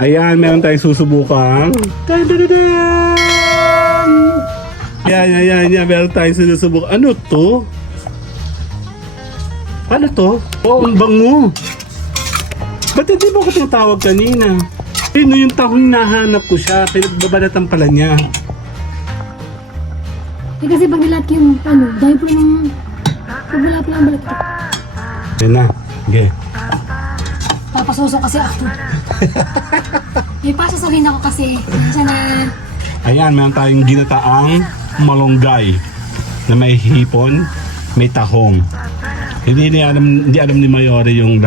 Ayan, meron tayong susubukang. Ayan. Meron tayong sinusubukan. Ano to? Ano to? Oh, ang bango. Ba't hindi mo ko tinatawag kanina? Sino yung taong hinahanap ko siya? Pinagbabalatan pala niya. Eh kasi pag nilat yung diaper ng pag wala pa lang balik. Yan na. Okay. Papasuso kasi ako. May pasasarin ako kasi. Minsan na Ayan, meron tayong ginataang malunggay na may hipon, may tahong. Hindi alam ni Mayore yung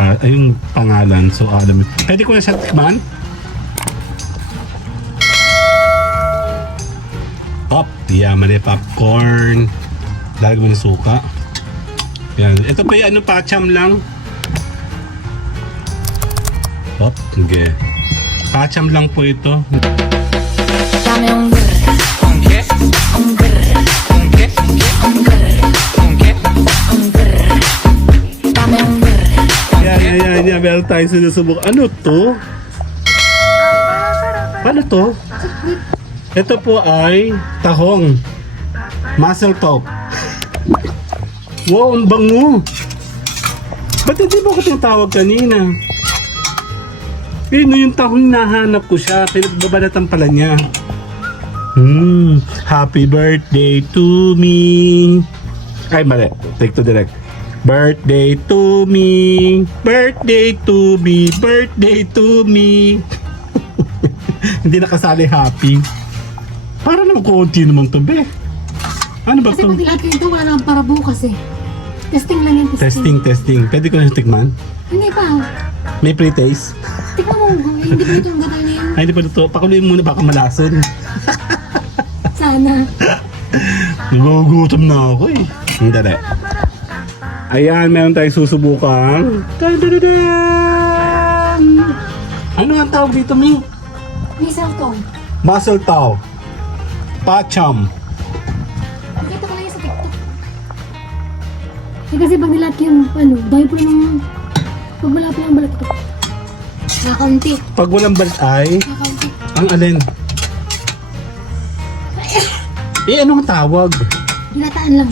pangalan. So, alam. Pwede ko na siya tikman? Pop. Yeah, mali popcorn. Lagi mo ng suka. Yan. Ito pa yung pacham lang. Pop. Okay. Pacham lang po ito. Dame un grr, un qué, un grr, un qué, un grr, un qué, un grr. Dame un grr. Yan. Meron tayong sinusubok. Ano to? Ano to? Ito po ay tahong. Mussel top. Wow, ang bango. Ba't hindi mo ko tinatawag kanina? Sino yung tahong hinahanap ko siya? Pinagbabalatan pala niya. Happy birthday to me. Ay, mali. Take to direct. Birthday to me. Birthday to me. Birthday to me. Hindi nakasali happy. Para naman konti naman to, be. Ano ba kasi to? pag nilat yung ito wala naman para bukas eh. Testing lang yan. Testing. Pwede ko na siya tikman? Hindi pa. May pre-taste? Tingnan mo. Hindi pa itong gatal na yun. Ay, hindi pa ito. Pakuluin muna baka malason. Sana. Nagugutom na ako eh. Hindi. Ayan, meron tayong susubukan. Ano ang tawag dito, Mi? Mistletoe. Muscle tau. Pacham. Nakita ko lang yan sa TikTok. Eh kasi pag nilat yung diaper ng pag wala pa lang balik. Nakaunti. Pag walang balit ay, Nakaunti. ang alin? Anong tawag? Ginataan lang.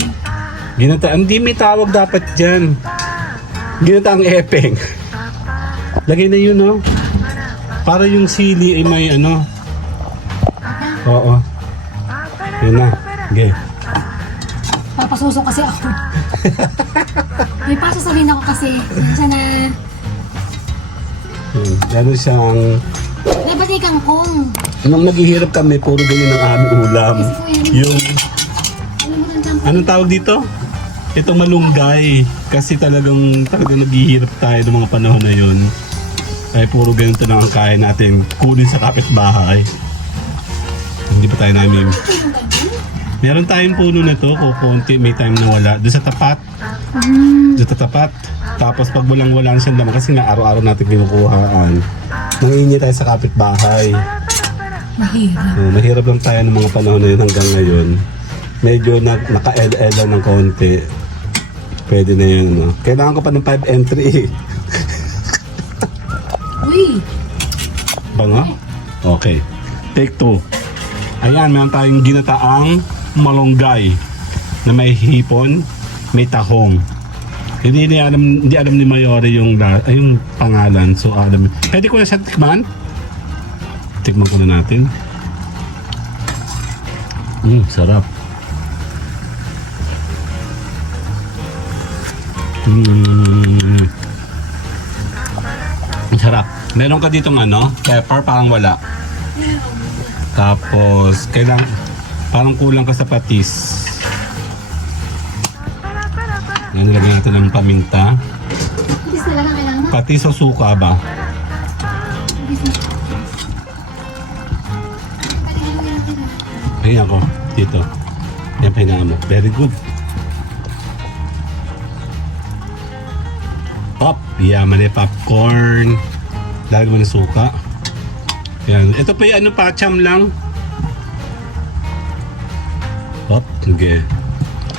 Ginataan. Hindi may tawag dapat dyan. Ginataang epeng. Lagay na yun, no? Para yung sili ay may ano. Oo. Yun na. Okay. Papasuso kasi ako. May pasasarin ako kasi. Minsan na Gano'n siyang... dapat ay kangkong. Nung naghihirap kami, puro ganyan ang aming ulam. Yung... Alam mo ng kangkong. Anong tawag dito? Itong malunggay. Kasi talagang naghihirap tayo ng mga panahon na yun. Ay puro ganito lang ang kaya natin kunin sa kapitbahay. Hindi pa tayo namin... Meron tayong puno na to, kukunti, may time na wala. Doon sa tapat. Doon sa tapat. Tapos pag walang-wala na siyang laman, kasi nga araw-araw natin kinukuhaan. Nangingi tayo sa kapitbahay. Mahirap. Mahirap lang tayo ng mga panahon na yun hanggang ngayon. Medyo naka-LL lang ng konti. Pwede na yun, no? Kailangan ko pa ng 5 entry eh. Uy! Bango? Okay. Take 2. Ayan, meron tayong ginataang malunggay na may hipon, may tahong. Hindi alam ni Mayore yung pangalan. So, alam. Pwede ko na siya tikman? Tikman ko na natin. Sarap. Sarap. Meron ka ditong pepper, parang wala. Tapos, parang kulang ka sa patis. Yan, nilagyan natin ng paminta. Patis talaga kailangan. Patis o suka ba? Ayan ako, dito. Yan, pahinga mo. Very good. Pop. Yeah, mali popcorn. Lagi mo ng suka. Yan. Ito pa yung pacham lang. Pop. Okay.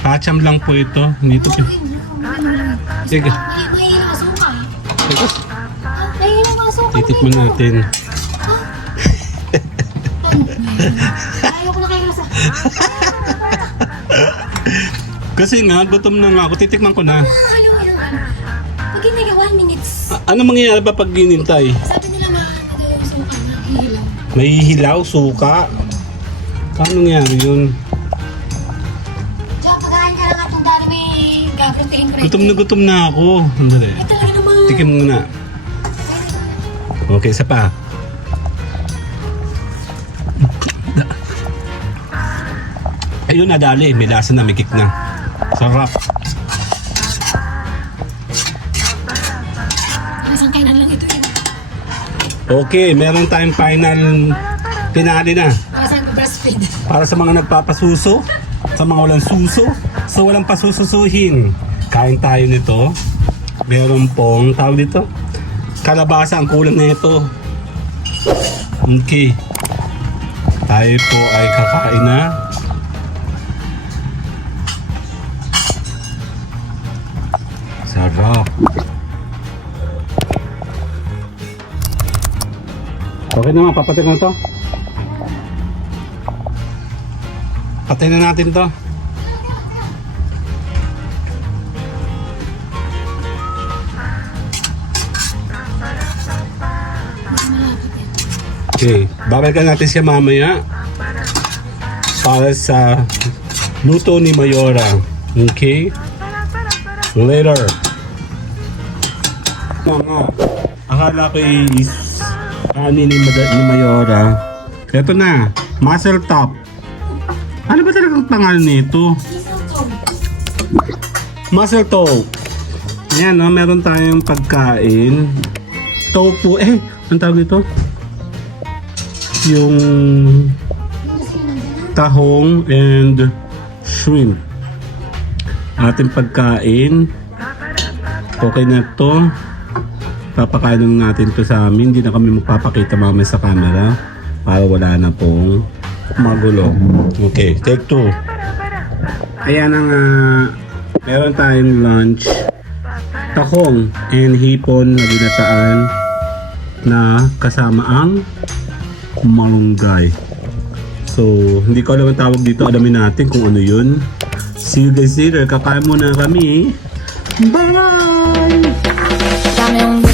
Pacham lang po ito. Hindi ito. Sige. Mahihila ka suka. Sige. Mahihila ka suka. Titikman natin. Ah, Ayoko na kayo nasa. Kasi nga, gutom na nga ako. Titikman ko na. Ayaw. Pag hindi ka 1 minutes, Ano mangyayari ba pag ginintay? sabi nila suka na hihilaw. May hilaw, suka. Paano nangyari yun? Diyan, pagkain ka lang at ang dami may gaprotein ko. Gutom na ako. Andali. Eh talaga naman. Tikim mo na. Okay, isa pa. Ayun, nadali. May lasa na, may kick na. Sarap. Isang kainan lang ito. Okay, meron tayong final finale na. Para saan ko breastfeed? Para sa mga nagpapasuso, sa mga walang suso, sa walang pasususuhin. Kain tayo nito. Meron pong, tawag dito, kalabasa ang kulang na ito. Okay. Tayo po ay kakain na. Sarap. Okay naman, papatay na to. Patay na natin to. Okay, babalikan natin siya mamaya para sa luto ni Mayora. Okay? Later. Nga, akala ko is ani ni Mayora. Ito na, muscle top. Ano ba talagang pangalan nito? Muscle top. Ayan, no, meron tayong pagkain. Tofu, ang tawag ito? Yung tahong and shrimp. Ating pagkain. Okay na to. Papakainin natin to sa amin. Hindi na kami magpapakita mamaya sa camera para wala na pong magulo. Okay, take 2. Ayan ang meron tayong lunch. Tahong and hipon na ginataan na kasama ang malunggay. So, hindi ko alam ang tawag dito. Alamin natin kung ano yun. See you guys later. Kakain muna kami. Bye! Dame un